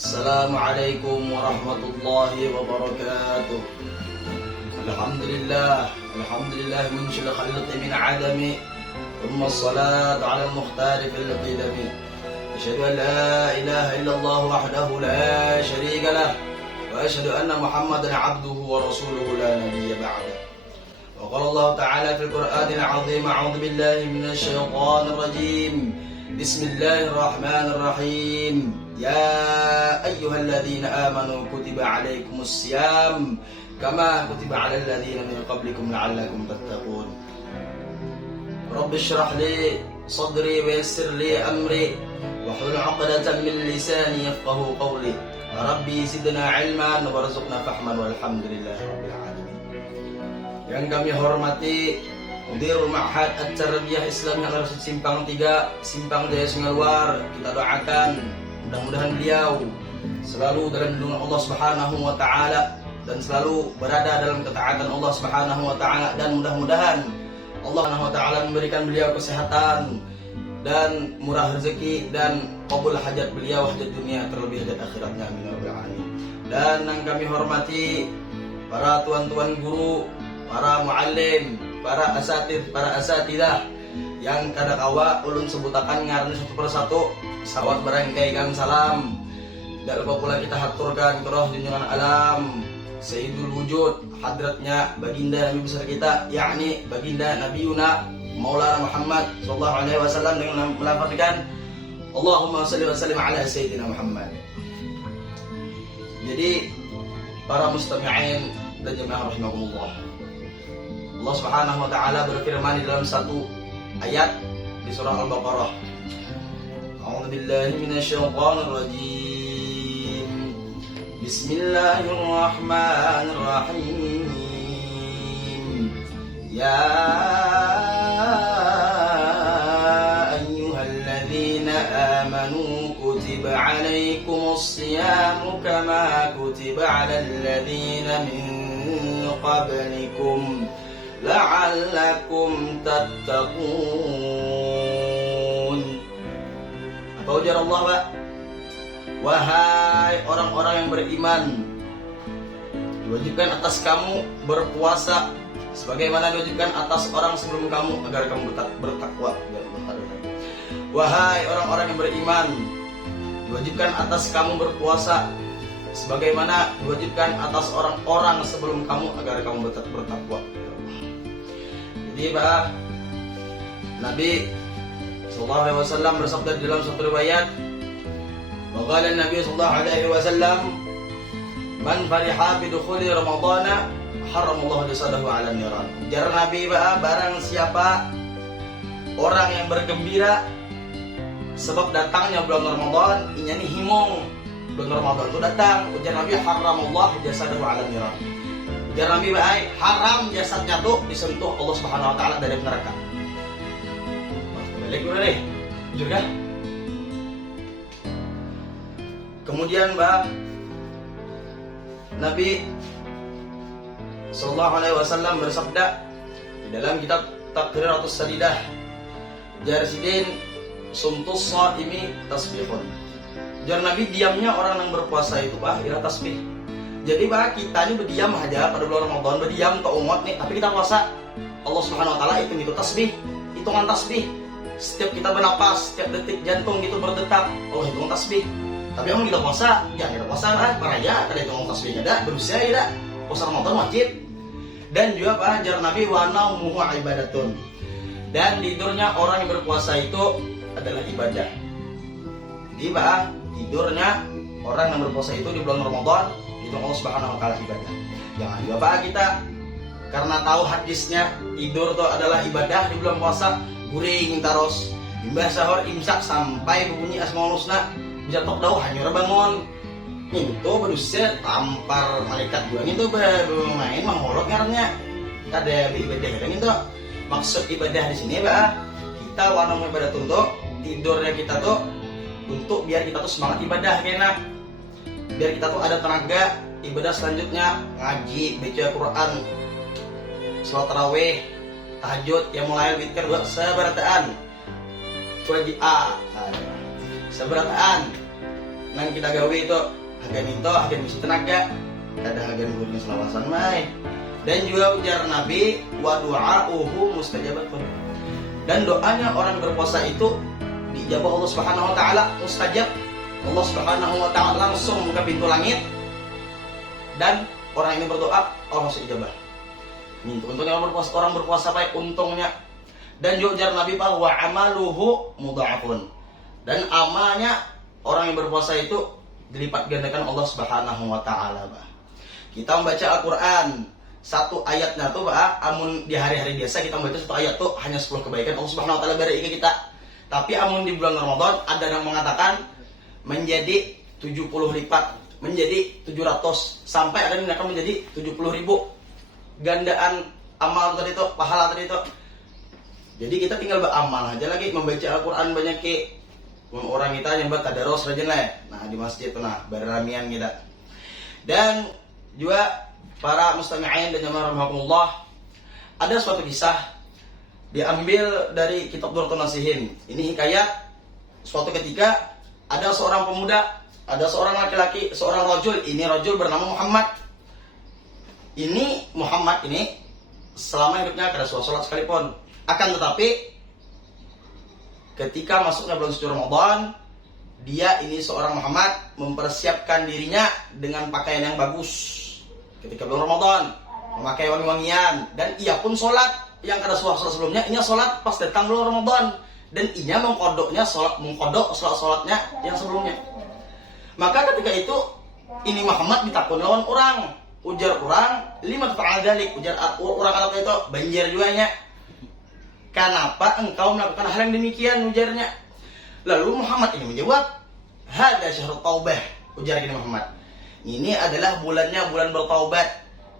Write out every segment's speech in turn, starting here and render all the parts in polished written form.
Assalamualaikum warahmatullahi wabarakatuh. Alhamdulillah munshil khalqi min adami, thumma as-salatu ala al-mukhtar fil qidami. Asyhadu an la ilaha illallah wahdahu la syarika lah, wa asyhadu anna Muhammadan abduhu wa rasuluhu la nabiyya ba'dah. Wa qala Allah ta'ala fil Qur'anil 'azim, a'udzu billahi minasy syaithanir rajim. Bismillahirrahmanirrahim. Ya ayyuhalladzina amanu kutiba alaikumus syiyam kama kutiba alal ladzina min qablikum la'allakum tattaqun. Rabbi shrah li sadri wa yassir li amri wahlul 'uqdatam min lisani yafqahu qawli. Rabbi zidna 'ilman warzuqna fahman walhamdulillahi rabbil alamin. Yang kami hormati Mudir Ma'had At-Tarbiyah Islam yang harus Simpang 3, Simpang Jaya Sungai Luar, kita doakan mudah-mudahan beliau selalu dalam lindungan Allah Subhanahu wa taala dan selalu berada dalam ketaatan Allah Subhanahu wa taala, dan mudah-mudahan Allah Subhanahu wa taala memberikan beliau kesehatan dan murah rezeki dan qabul hajat beliau, hajat dunia terlebih hajat akhiratnya, amin ya rabbal alamin. Dan yang kami hormati para tuan-tuan guru, para muallim, para asatidah yang kadakawa ulun sebutakan ngaran satu persatu, sawat barangkai kang salam. Dan lupa pula kita haturkan ke roh junjungan alam Sayyidul Wujud, hadratnya baginda Nabi besar kita, yakni baginda Nabi Yuna Maulana Muhammad sallallahu alaihi wasallam, dengan melafazkan Allahumma shalli wa sallim ala Sayyidina Muhammad. Jadi para mustami'in dan jemaah rahimakumullah, Allah Subhanahu wa taala berfirman di dalam satu ayat di surah Al-Baqarah. A'udzu billahi minasyaitonir rajim. Bismillahirrahmanirrahim. Ya ayyuhalladzina amanu kutiba 'alaikumus syiyamu kama kutiba 'alal ladzina min qablikum la'allakum tattaqun. Apa ujar Allah, Pak? Wahai orang-orang yang beriman, diwajibkan atas kamu berpuasa sebagaimana diwajibkan atas orang sebelum kamu agar kamu bertakwa. Wahai orang-orang yang beriman, diwajibkan atas kamu berpuasa sebagaimana diwajibkan atas orang-orang sebelum kamu agar kamu bertakwa. Jadi Pak, Nabi sallallahu alaihi wasallam bersabda di dalam satu riwayat, wa qala Nabi sallallahu alaihi wasallam, man fariha bi dukhuli ramadhana haramallahu jasadahu 'ala niran. Jar Nabi Pak, barang siapa orang yang bergembira sebab datangnya bulan Ramadan, inyani himong bulan Ramadan itu datang, ujar Nabi haramallahu jasadahu 'ala niran. Ujar Nabi baik, haram jasadnya tuh disentuh Allah Subhanahu wa taala dari neraka. Balik udah deh. Jujur kan? Kemudian Mbak, Nabi sallallahu alaihi wasallam bersabda di dalam kitab Taqriratus Sadidah, Jarsidin sumtus shaimi tasbihun. Ujar Nabi, diamnya orang yang berpuasa itu Pak adalah tasbih. Jadi Pak, kita ini berdiam aja pada bulan Ramadan, berdiam ke umat nih, tapi kita puasa. Allah Subhanahu wa taala itu tasbih, hitungan tasbih. Setiap kita bernapas, setiap detik jantung gitu berdetak, Allah hitung tasbih. Tapi emang kita puasa, ya kita puasa lah, maraya, ada hitungan tasbihnya ada, berusia ya, puasa Ramadan wajib. Dan juga Pak, ajar Nabi wa naumuhu ibadatun. Dan tidurnya orang yang berpuasa itu adalah ibadah. Jadi Pak, tidurnya orang yang berpuasa itu di bulan Ramadan itu Allah Subhanahu wa taala ibadah. Jangan juga Pak kita karena tahu hadisnya tidur itu adalah ibadah di bulan puasa, guring taros imbah sahur imsak sampai berbunyi asmaul husna, bisa tok dau hanyur bangun. Itu berusia tampar malaikat juga itu bermain menghorok ngarannya. Ada ibadah kan itu. Maksud ibadah di sini Pak, kita wanang ibadah untuk tidurnya kita tuh untuk biar kita tuh semangat ibadah kena. Biar kita tuh ada tenaga ibadah selanjutnya, ngaji, baca Quran, sholat tarawih, tahajud, yang mulai witir dua seberataan, wajib a, seberataan, nang kita gawe itu agen itu agen misi tenaga ada agen guling selawasan mai. Dan juga ujar Nabi wa du'auhu mustajabatun. Dan doanya orang berpuasa itu dijawab Allah Subhanahu wa taala mustajab. Allah Subhanahu wa taala langsung buka pintu langit dan orang ini berdoa Allah masih ijabah. Untungnya orang berpuasa baik untungnya. Dan juga ujar Nabi bahwa amaluhu mudha'afun. Dan amalnya orang yang berpuasa itu dilipat gandakan Allah Subhanahu wa taala. Kita membaca Al-Qur'an satu ayatnya tuh amun di hari-hari biasa kita membaca satu ayat tuh hanya 10 kebaikan Allah Subhanahu wa taala beri ke kita. Tapi amun di bulan Ramadan ada yang mengatakan menjadi 70 lipat, menjadi 700 sampai ada yang mengatakan menjadi 70.000 gandaan amal tadi itu, pahala tadi itu. Jadi kita tinggal beramal aja lagi membaca Al-Qur'an banyak ke orang kita yang buat tadarus rajin lah. Nah, di masjid tuh nah berramian kita. Dan juga para mustami'in dan jamaah rahimakumullah, ada suatu kisah diambil dari kitab Durratun Nasihin. Ini hikayat suatu ketika ada seorang pemuda, ada seorang laki-laki, seorang rajul. Ini rajul bernama Muhammad. Ini Muhammad ini selama hidupnya kada sholat sekalipun. Akan tetapi ketika masuknya bulan suci Ramadan, dia ini seorang Muhammad mempersiapkan dirinya dengan pakaian yang bagus. Ketika bulan Ramadan memakai wangi-wangian dan ia pun sholat yang kada sholat sebelumnya, ia sholat pas datang bulan Ramadan dan ia mengkodok sholatnya yang sebelumnya. Maka ketika itu ini Muhammad ditakun lawan orang, ujar orang lima ta'adzalik, ujar orang Arab itu banjir juga nya. Kenapa engkau melakukan hal yang demikian, ujarnya. Lalu Muhammad ini menjawab, hada syahrut taubah, ujar gini Muhammad. Ini adalah bulannya bulan bertaubat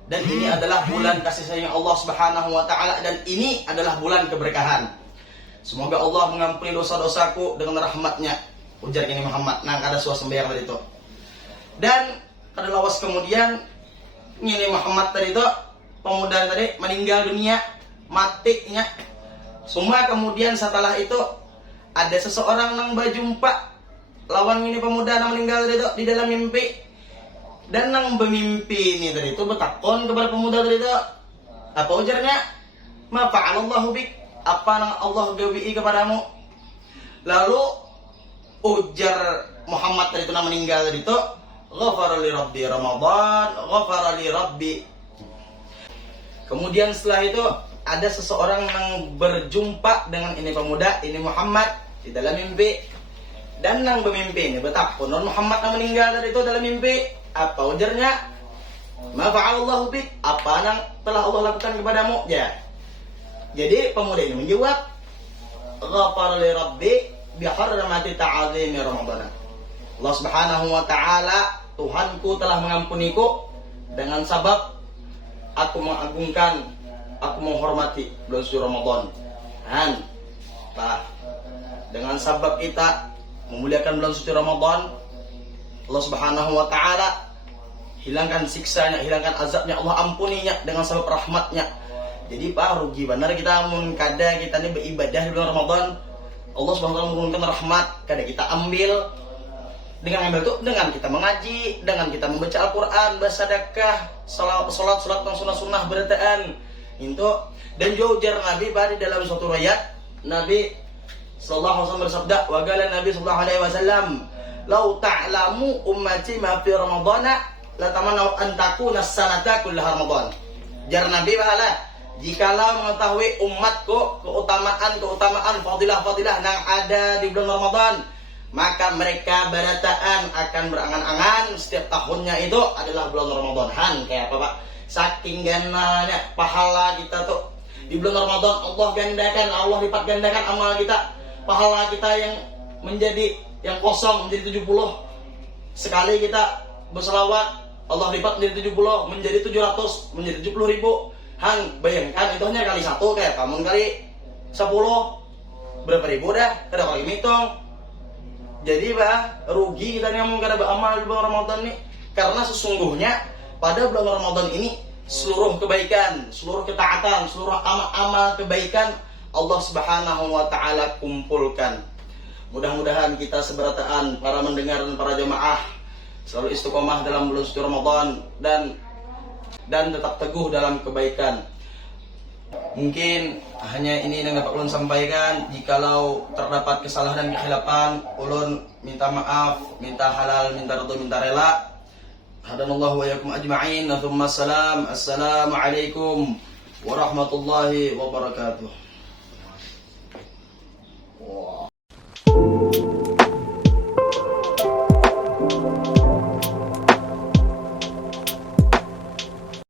dan ini adalah bulan kasih sayang Allah Subhanahu wa taala dan ini adalah bulan keberkahan. Semoga Allah mengampuni dosa-dosaku dengan rahmatnya, ujar gini Muhammad. Nang ada suasembah tadi itu. Dan kada lawas kemudian ini Muhammad tadi itu pemuda tadi meninggal dunia, matinya. Semua kemudian setelah itu ada seseorang yang berjumpa lawan ini pemuda yang meninggal tadi itu di dalam mimpi. Dan yang bermimpi ini tadi itu bertakon kepada pemuda tadi itu, apa ujarnya? Ma fa'alallahu bik? Apa yang Allah gawi kepadamu? Lalu ujar Muhammad tadi itu yang meninggal tadi itu, ghafara li rabbi Ramadan, ghafara li rabbi. Kemudian setelah itu ada seseorang yang berjumpa dengan ini pemuda, ini Muhammad di dalam mimpi. Dan yang bermimpi ini bertakon Muhammad yang meninggal tadi itu dalam mimpi. Apa ujarnya? Ma fa'alallahu bik? Apa yang telah Allah lakukan kepadamu? Ya. Jadi pemuda ini menjawab, ghafara li rabbi bi hurmati ta'zimi Ramadan. Allah Subhanahu wa taala, Tuhanku telah mengampuniku dengan sebab aku mengagungkan, aku menghormati bulan suci Ramadan. Dan dengan sebab kita memuliakan bulan suci Ramadan, Allah Subhanahu wa taala hilangkan siksanya, hilangkan azabnya, Allah ampuninya dengan sebab rahmatnya. Jadi rugi benar kita kada kita ini beribadah di bulan Ramadan. Allah Subhanahu wa taala menurunkan rahmat, kada kita ambil dengan itu dengan kita mengaji, dengan kita membaca Al-Qur'an, bersedekah, salat yang sunnah berataan. Itu dan juga ujar Nabi pada dalam suatu riwayat Nabi sallallahu alaihi wasallam bersabda, wa qala Nabi sallallahu alaihi wasallam, "Lau ta'lamu ummati ma fi Ramadana la tamanau an takuna as-sanata kullaha Ramadan." Jar Nabi bahala, jikalau mengetahui umatku keutamaan fadilah yang ada di bulan Ramadan, maka mereka berataan akan berangan-angan setiap tahunnya itu adalah bulan Ramadan. Kayak apa Pak? Saking gananya pahala kita tuh di bulan Ramadan, Allah lipat gandakan amal kita. Pahala kita yang menjadi yang kosong menjadi 70. Sekali kita berselawat, Allah lipat menjadi 70, menjadi 700, menjadi 70.000. Bayangkan itu hanya kali 1 kayak kamu kali 10. Berapa ribu dah? Kada kali hitung. Jadi rugi kita nih ngomong kada beramal di bulan Ramadan nih. Karena sesungguhnya pada bulan Ramadan ini seluruh kebaikan, seluruh ketaatan, seluruh amal-amal kebaikan Allah Subhanahu wa taala kumpulkan. Mudah-mudahan kita seberataan para mendengar dan para jemaah selalu istiqomah dalam bulan suci Ramadan dan tetap teguh dalam kebaikan. Mungkin hanya ini yang dapat ulun sampaikan. Jikalau terdapat kesalahan dan kekhilafan, ulun minta maaf, minta halal, minta ridho, minta rela. Hadanallahu wa iyyakum ajma'in. Assalamualaikum warahmatullahi wabarakatuh.